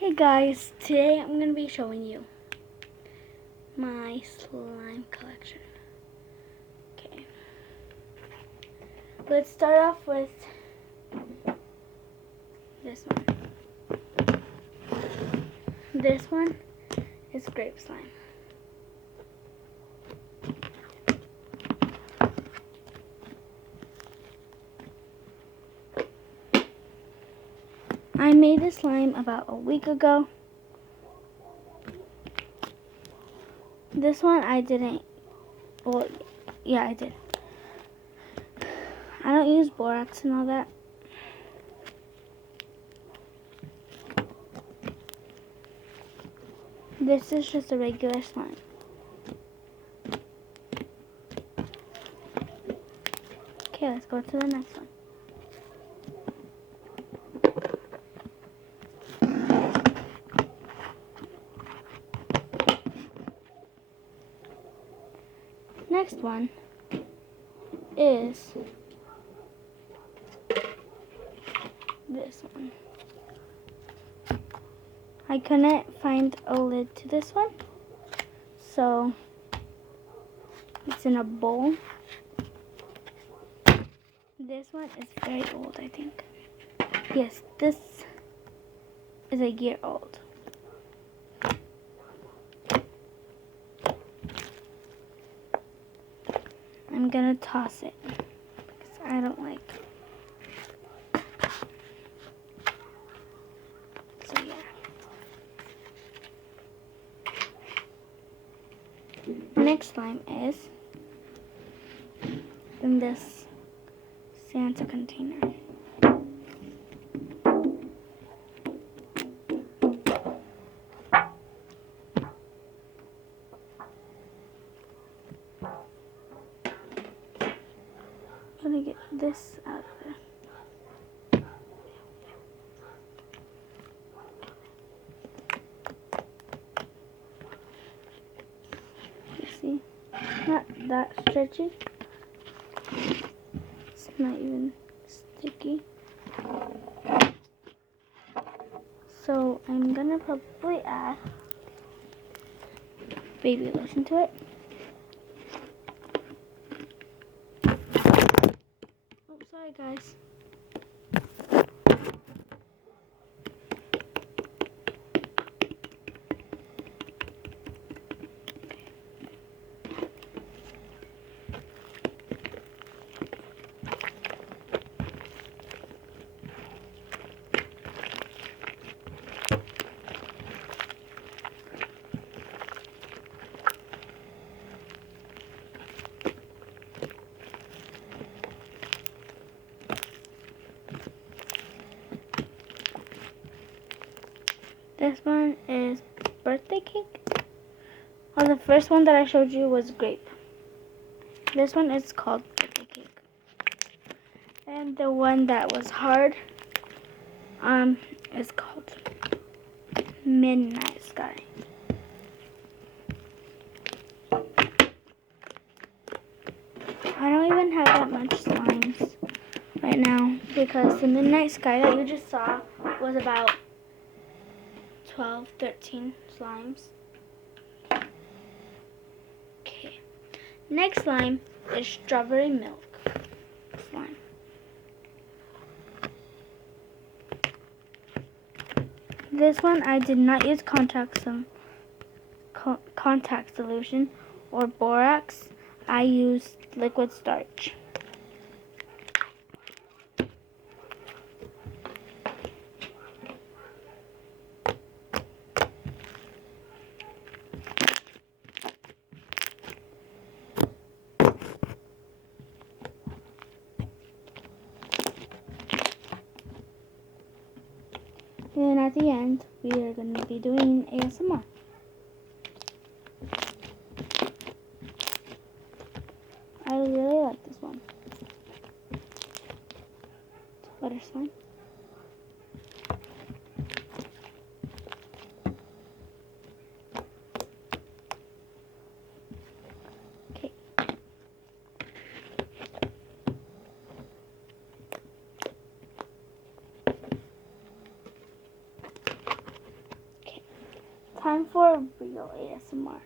Hey guys, today I'm going to be showing you my slime collection. Okay, let's start off with this one. This one is grape slime. I made this slime about a week ago. This one I didn't, well, yeah, I did. I don't use borax and all that. This is just a regular slime. Okay, let's go to the next one. Next one is this one. I couldn't find a lid to this one, so it's in a bowl. This one is very old, I think. Yes, this is a year old. I'm gonna toss it because I don't like it. So yeah. Next slime is in this Santa container. I'm gonna get this out of there. You see? Not that stretchy. It's not even sticky. So I'm gonna probably add baby lotion to it. Oh, sorry guys. This one is birthday cake. Oh, the first one that I showed you was grape. This one is called birthday cake. And the one that was hard is called Midnight Sky. I don't even have that much slimes right now because the Midnight Sky that you just saw was about 12, 13 slimes. Okay. Next slime is strawberry milk slime. This one I did not use contact solution or borax. I used liquid starch. And at the end, we are going to be doing ASMR. I really like this one. It's butter slime. Okay. Time for real ASMR.